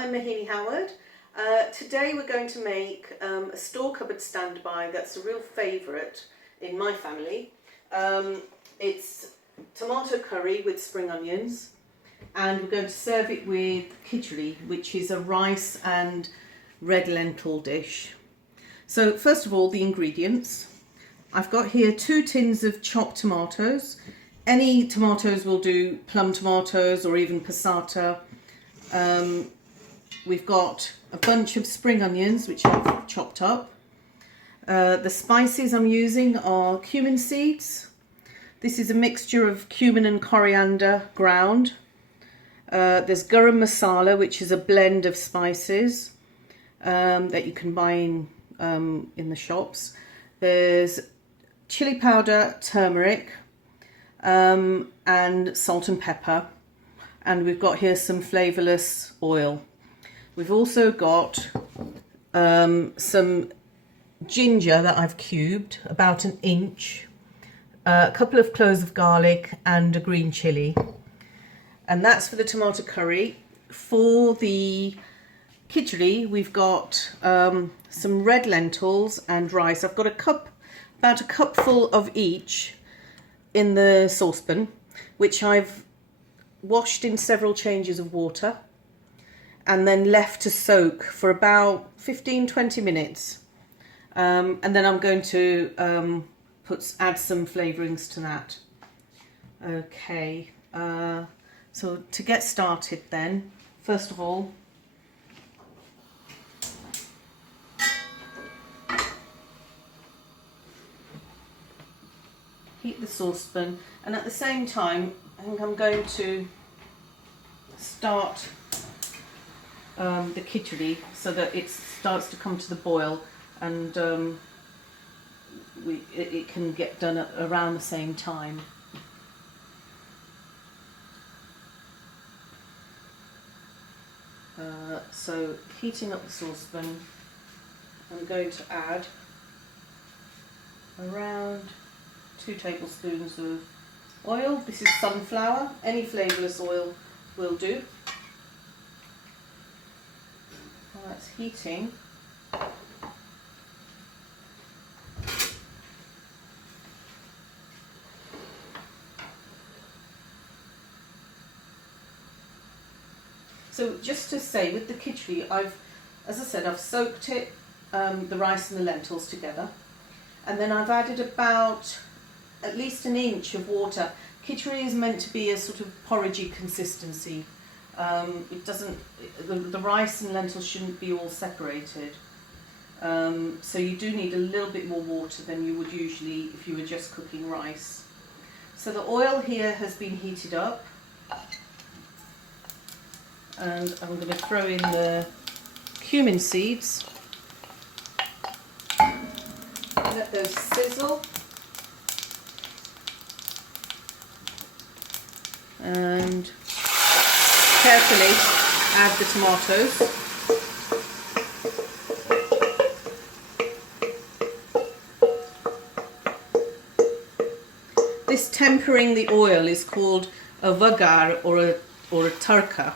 I'm Mohini Howard. Today we're going to make a store cupboard standby that's a real favourite in my family. It's tomato curry with spring onions, and we're going to serve it with khichdi, which is a rice and red lentil dish. So first of all, the ingredients. I've got here 2 tins of chopped tomatoes. Any tomatoes will do, plum tomatoes or even passata. We've got a bunch of spring onions, which I've chopped up. The spices I'm using are cumin seeds. This is a mixture of cumin and coriander ground. There's garam masala, which is a blend of spices that you can buy in the shops. There's chilli powder, turmeric, and salt and pepper. And we've got here some flavourless oil. We've also got some ginger that I've cubed, about 1 inch, a couple of cloves of garlic and a green chilli. And that's for the tomato curry. For the khichdi, we've got some red lentils and rice. I've got about a cupful of each in the saucepan, which I've washed in several changes of water and then left to soak for about 15-20 minutes. And then I'm going to add some flavourings to that. Okay, so to get started then, first of all, heat the saucepan, and at the same time I think I'm going to start the khichdi so that it starts to come to the boil, and it can get done at around the same time. So heating up the saucepan, I'm going to add around 2 tablespoons of oil. This is sunflower, any flavourless oil will do. While that's heating, so just to say, with the khichdi, as I said, I've soaked it, the rice and the lentils together, and then I've added about at least 1 inch of water. Khichdi is meant to be a sort of porridgey consistency. It doesn't, the rice and lentils shouldn't be all separated. So you do need a little bit more water than you would usually if you were just cooking rice. So the oil here has been heated up, and I'm going to throw in the cumin seeds. Let those sizzle. And carefully add the tomatoes. This tempering the oil is called a vagar or a tarka,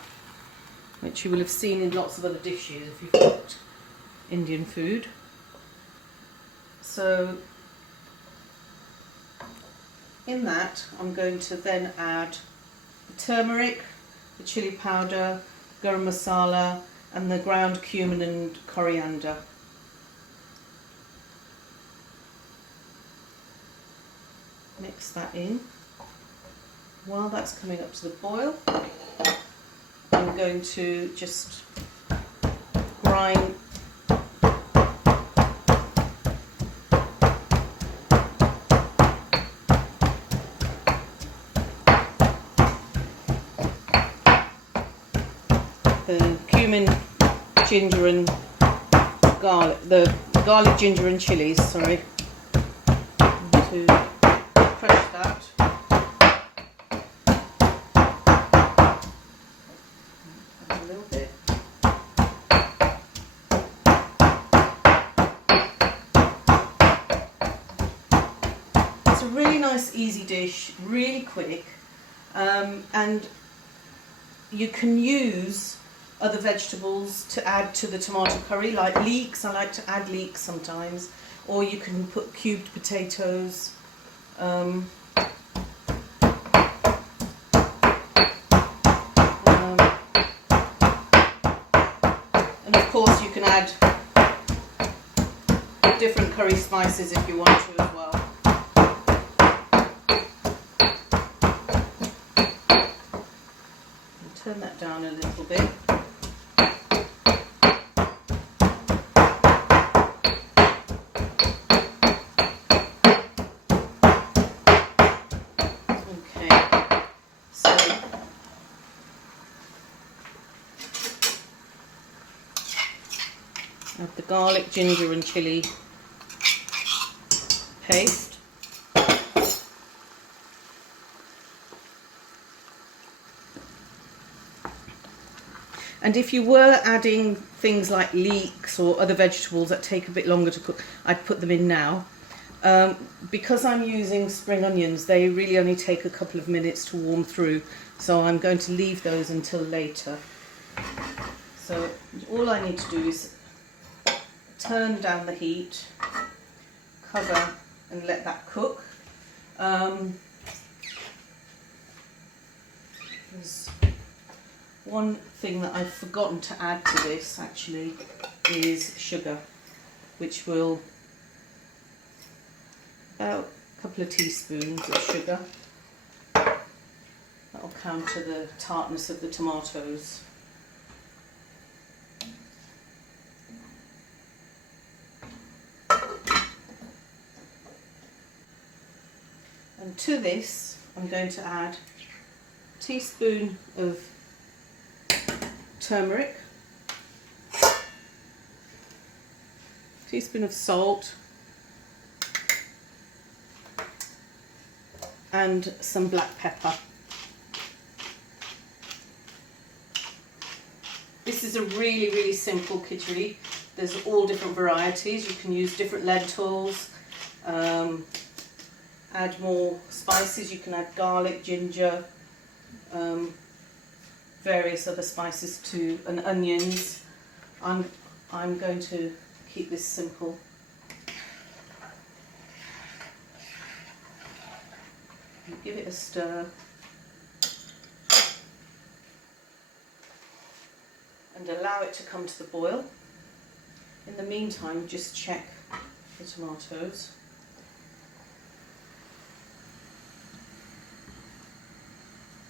which you will have seen in lots of other dishes if you've cooked Indian food. So in that, I'm going to then add the turmeric, the chilli powder, garam masala, and the ground cumin and coriander. Mix that in. While that's coming up to the boil, I'm going to just grind the cumin, ginger and garlic, the garlic, ginger and chilies, sorry, to crush that. Add a little bit. It's a really nice, easy dish, really quick, and you can use other vegetables to add to the tomato curry, like leeks. I like to add leeks sometimes, or you can put cubed potatoes. And of course you can add different curry spices if you want to as well. And turn that down a little bit. Add the garlic, ginger and chilli paste. And if you were adding things like leeks or other vegetables that take a bit longer to cook, I'd put them in now. Because I'm using spring onions, they really only take a couple of minutes to warm through, so I'm going to leave those until later. So all I need to do is turn down the heat, cover and let that cook. There's one thing that I've forgotten to add to this actually is sugar, which will about a couple of teaspoons of sugar. That'll counter the tartness of the tomatoes. And to this I'm going to add a teaspoon of turmeric, a teaspoon of salt, and some black pepper. This is a really simple khichdi. There's all different varieties. You can use different lentils, add more spices. You can add garlic, ginger, various other spices too, and onions. I'm going to keep this simple. Give it a stir and allow it to come to the boil. In the meantime, just check the tomatoes.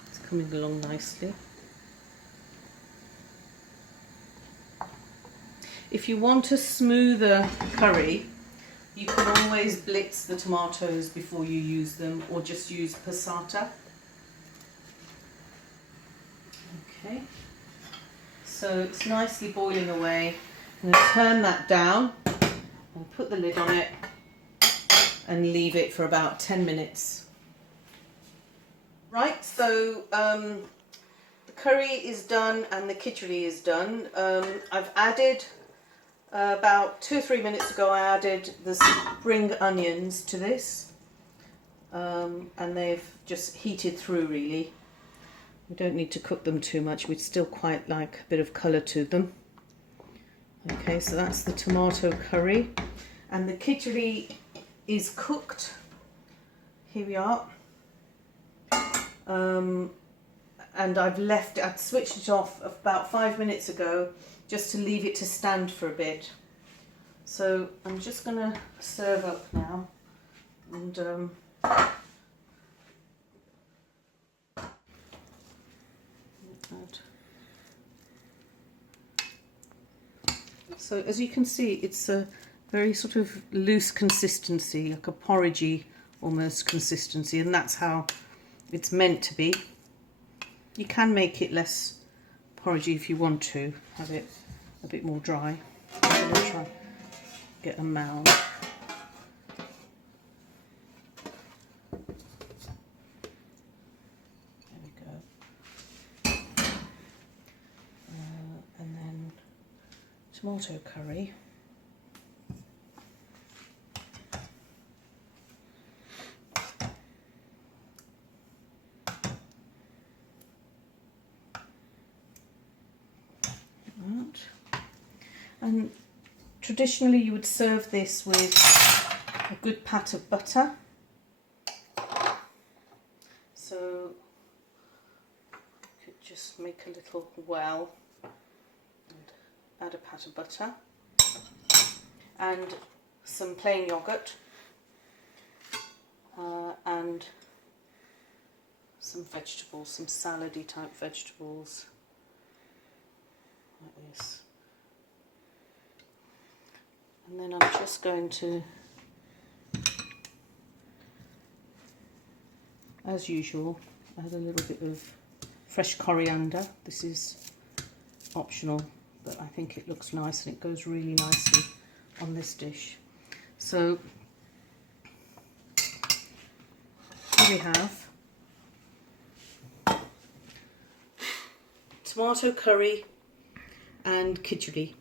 It's coming along nicely. If you want a smoother curry, you can always blitz the tomatoes before you use them, or just use passata. Okay, so it's nicely boiling away. I'm going to turn that down and put the lid on it and leave it for about 10 minutes. Right, so the curry is done and the khichdi is done. I've added about 2 or 3 minutes ago I added the spring onions to this, and they've just heated through really. We don't need to cook them too much, we'd still quite like a bit of colour to them. Okay, so that's the tomato curry, and the khichdi is cooked. Here we are. And I'd switched it off about 5 minutes ago just to leave it to stand for a bit. So I'm just going to serve up now, and so as you can see, it's a very sort of loose consistency, like a porridgey almost consistency, and that's how it's meant to be. You can make it less porridgey if you want to, have it a bit more dry. I'm going to try get a mound. There we go. And then tomato curry. And traditionally you would serve this with a good pat of butter. So you could just make a little well and add a pat of butter and some plain yoghurt and some vegetables, some salady type vegetables like this. And then I'm just going to, as usual, add a little bit of fresh coriander. This is optional, but I think it looks nice and it goes really nicely on this dish. So here we have tomato curry and khichdi.